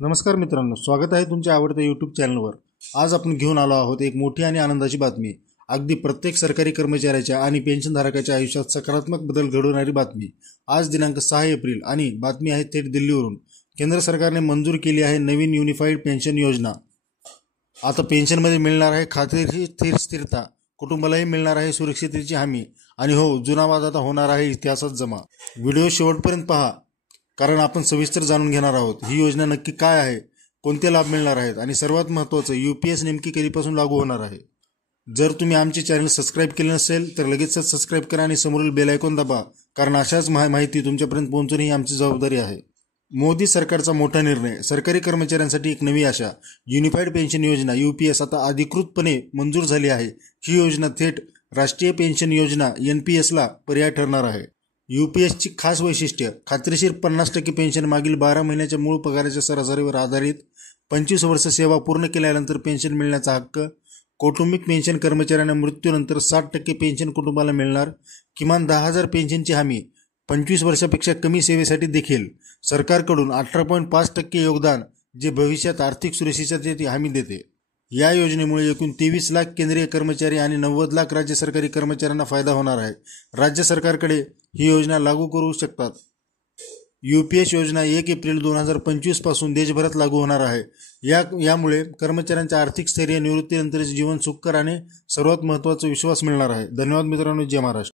नमस्कार मित्रांनो, स्वागत आहे तुमच्या आवडत्या यूट्यूब चॅनलवर। आज आपण घेऊन आलो आहोत एक मोठी आणि आनंदाची बातमी। अगदी प्रत्येक सरकारी कर्मचाऱ्याच्या आणि पेन्शनधारकाच्या आयुष्यात सकारात्मक बदल घडवणारी बातमी। आज दिनांक 6 एप्रिल आणि बातमी आहे थेट दिल्लीवरून। केंद्र सरकारने मंजूर केली आहे नवीन युनिफाईड पेन्शन योजना। आता पेन्शनमध्ये मिळणार आहे खात्रीशीर स्थिरता, कुटुंबालाही मिळणार आहे सुरक्षिततेची हमी आणि हो, जुना वाद आता होणार आहे इतिहासात जमा। व्हिडिओ शेवटपर्यंत पहा, कारण आपण सविस्तर जाणून घेणार आहोत ही योजना नक्की काय आहे, कोणते लाभ मिळणार आहेत आणि सर्वात महत्त्वाचं यूपीएस नेमकी कधीपासून लागू होणार आहे। जर तुम्ही आमचे चॅनल सबस्क्राईब केले नसेल तर लगेचच सबस्क्राईब करा आणि समोरील बेल आयकॉन दाबा, कारण अशाच माहिती तुमच्यापर्यंत पोहोचवणे ही आमची जबाबदारी आहे। मोदी सरकारचा मोठा निर्णय, सरकारी कर्मचाऱ्यांसाठी एक नवी आशा। युनिफाईड पेन्शन योजना यूपीएस आता अधिकृतपणे मंजूर झाली आहे। ही योजना थेट राष्ट्रीय पेन्शन योजना एनपीएसला पर्याय ठरणार आहे। यूपीएसची खास वैशिष्ट्य, खात्रीशीर 50% पेन्शन मागील 12 महिन्याच्या मूळ पगाराच्या सरासरीवर आधारित, 25 वर्ष सेवा पूर्ण केल्यानंतर पेन्शन मिळण्याचा हक्क, कौटुंबिक पेन्शन कर्मचाऱ्यांना मृत्यूनंतर 60% पेन्शन कुटुंबाला मिळणार, किमान 10,000 पेन्शनची हमी, 25 वर्षापेक्षा कमी सेवेसाठी देखील सरकारकडून 18.5% योगदान, जे भविष्यात आर्थिक सुरक्षिततेची हमी देते। या योजनेमुळे एकूण 23 लाख केंद्रीय कर्मचारी आणि 90 लाख राज्य सरकारी कर्मचाऱ्यांना फायदा होणार आहे। राज्य सरकारकडे ही योजना लागू करू शकतात। यूपीएस योजना 1 एप्रिल 2025 पासून देशभरात लागू होणार आहे। यामुळे कर्मचाऱ्यांच्या आर्थिक स्थैर्य, निवृत्तीनंतरचे जीवन सुखकर आणि सर्वात महत्त्वाचा विश्वास मिळणार आहे। धन्यवाद मित्रांनो, जय महाराष्ट्र।